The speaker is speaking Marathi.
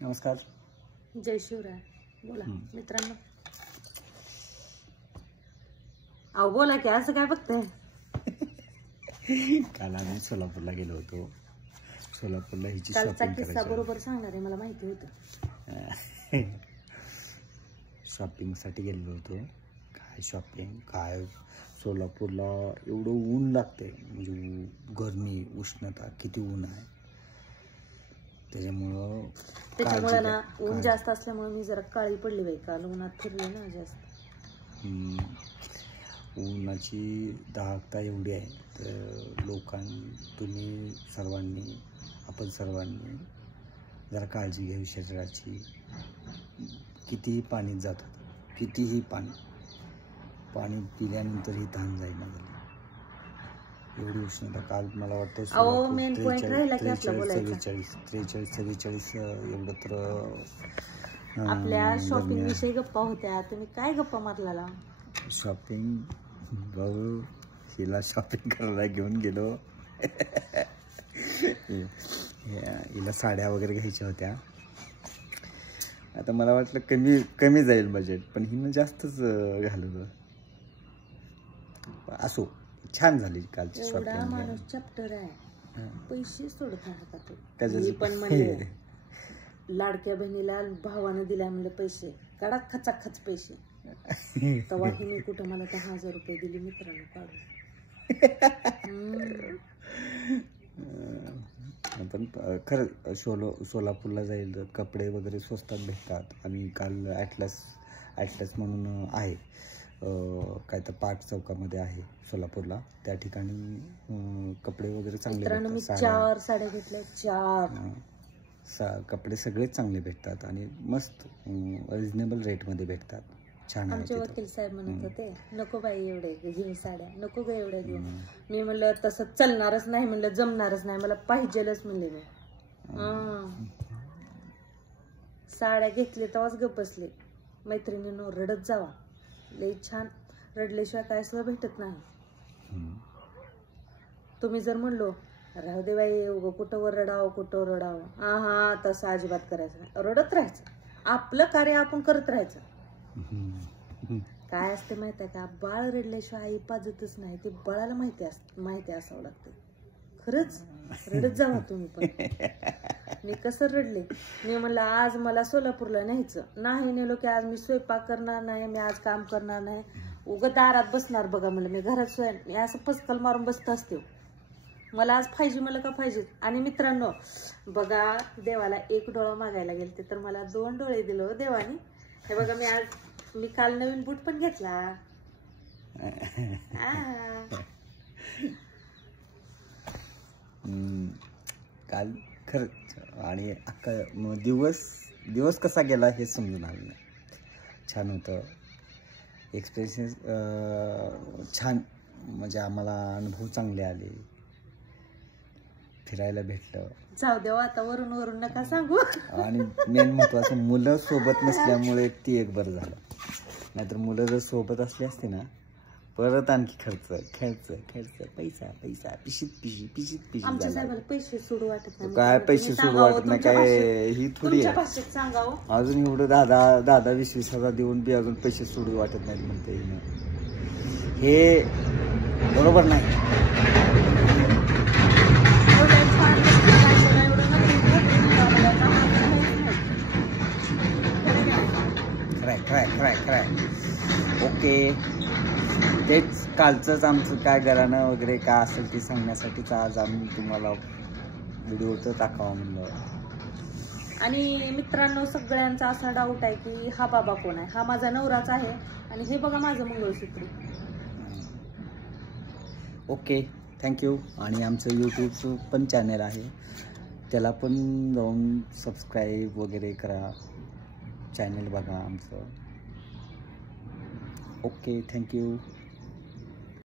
नमस्कार. जय शिवराय. बोला मित्रांनो. अहो बोला की, असं काय बघताय? काल आम्ही सोलापूरला गेलो होतो. सोलापूरला हिची कालचा शॉपिंग किस्सा करायची. बरोबर सांगणार आहे, मला माहिती होतं. शॉपिंगसाठी गेलेलो होतो. काय शॉपिंग काय, सोलापूरला एवढं ऊन लागते, म्हणजे गरमी उष्णता किती ऊन आहे. त्याच्यामुळं ना ऊन जास्त असल्यामुळे मी जरा काळी पडली बाई. काल उन्हात फिरले ना जास्त. उन्हाची दाहकता एवढी आहे, तर तुम्ही सर्वांनी, आपण सर्वांनी जरा काळजी घ्यावी शरीराची. कितीही पाणी जातात, कितीही पाणी पिल्यानंतरही तहान जाईल माझं. एवढी उष्णता. काल मला वाटतं 43-44 एवढं तर. आपल्या शॉपिंग विषयी गप्पा होत्या, तुम्ही काय गप्पा मारला? शॉपिंग भाऊ, हिला शॉपिंग करायला घेऊन गेलो. हिला साड्या वगैरे घ्यायच्या होत्या. आता मला वाटलं कमी जाईल बजेट, पण हिनं जास्तच घालवलं. असो, छान झाली कालची शॉपिंग. माणूस चॅप्टर आहे, पैसे सोडत नाही का त्याच्या. मी पण म्हणले लाडक्या बहिणीला भावानं दिल्या म्हणले पैसे, काढा खचाखच पैसे. तेव्हा मी कुठं मला 10,000 रुपये दिले मित्रांनो काढून. पण खरं सोलापूरला जाईल तर कपडे वगैरे स्वस्तात भेटतात. आम्ही काल ॲटलस म्हणून आहे, काय तर पार्क चौकामध्ये आहे सोलापूरला. त्या ठिकाणी कपडे वगैरे चांगले भेटतात. मी 4 साड्या घेतल्या. 4 कपडे सगळे चांगले भेटतात आणि मस्त रिजनेबल रेटमध्ये भेटतात. छान. आमचे वकील साहेब म्हणत होते, नको बाई एवढे घेऊन साड्या, नको ग एवढ्या घेऊन. मी म्हणलं तसं चालणारच नाही, म्हणलं जमणारच नाही, मला पाहिजेलच म्हणले. मी साड्या घेतले तेव्हाच गप बसले. मैत्रिणींनो रडत जावा, लई छान. रडल्याशिवाय काय सुद्धा भेटत नाही. तुम्ही जर म्हणलो राहू दे बाई कुठं रडावं, हा तसं अजिबात करायचं नाही. रडत राहायचं, आपलं कार्य आपण करत राहायचं. काय असते माहिती आहे का, बाळ रडल्याशिवाय आई पाजतच नाही. ते बाळाला माहिती असावं लागतं. खरंच रडत जावा तुम्ही पण. मी कसं रडले. मी म्हणलं आज मला सोलापूरला न्यायचं नाही, नेलो की आज मी स्वयंपाक करणार नाही, मी आज काम करणार नाही, उगाच दारात बसणार. बघा म्हणलं मी घरात मी असं पस्कल मारून बसत असते. मला आज पाहिजे, मला का पाहिजे. आणि मित्रांनो बघा, देवाला 1 डोळा मागायला गेलते तर मला 2 डोळे दिलं देवाने. हे बघा, मी काल नवीन बूट पण घेतला. काल खरंच. आणि अख्खा दिवस कसा गेला हे समजून आलं नाही. छान होतं एक्सपिरियन्स. छान, म्हणजे आम्हाला अनुभव चांगले आले. फिरायला भेटलं. जाऊ देवा, आता वरून नका सांगू. आणि मेन महत्वाचं, मुलं सोबत नसल्यामुळे ती एक बरं झालं. नाहीतर मुलं जर सोबत असली असते ना, परत आणखी खर्च पैसा पिशीत. आमच्या साहेबाला पैसे सोडू वाटत नाही. काय पैसे सोडू वाटत नाही, काय ही थोडी आहे. अजून एवढं 10-20 हजार देऊन बी अजून पैसे सोडू वाटत नाहीत म्हणते. हे बरोबर नाही. खराय. ओके, तेच कालचंच आमचं काय घराणं वगैरे काय असेल ते सांगण्यासाठीच आज आम्ही तुम्हाला व्हिडिओच दाखवा म्हणलं. आणि मित्रांनो सगळ्यांचा असा डाऊट आहे की हा बाबा कोण आहे. हा माझा नवराच आहे आणि हे बघा माझं मंगळसूत्र. Okay, thank you. आणि आमचं यूट्यूबचं पण चॅनल आहे, त्याला पण जाऊन सबस्क्राईब वगैरे करा. चॅनल बघा आमचं. Okay, thank you.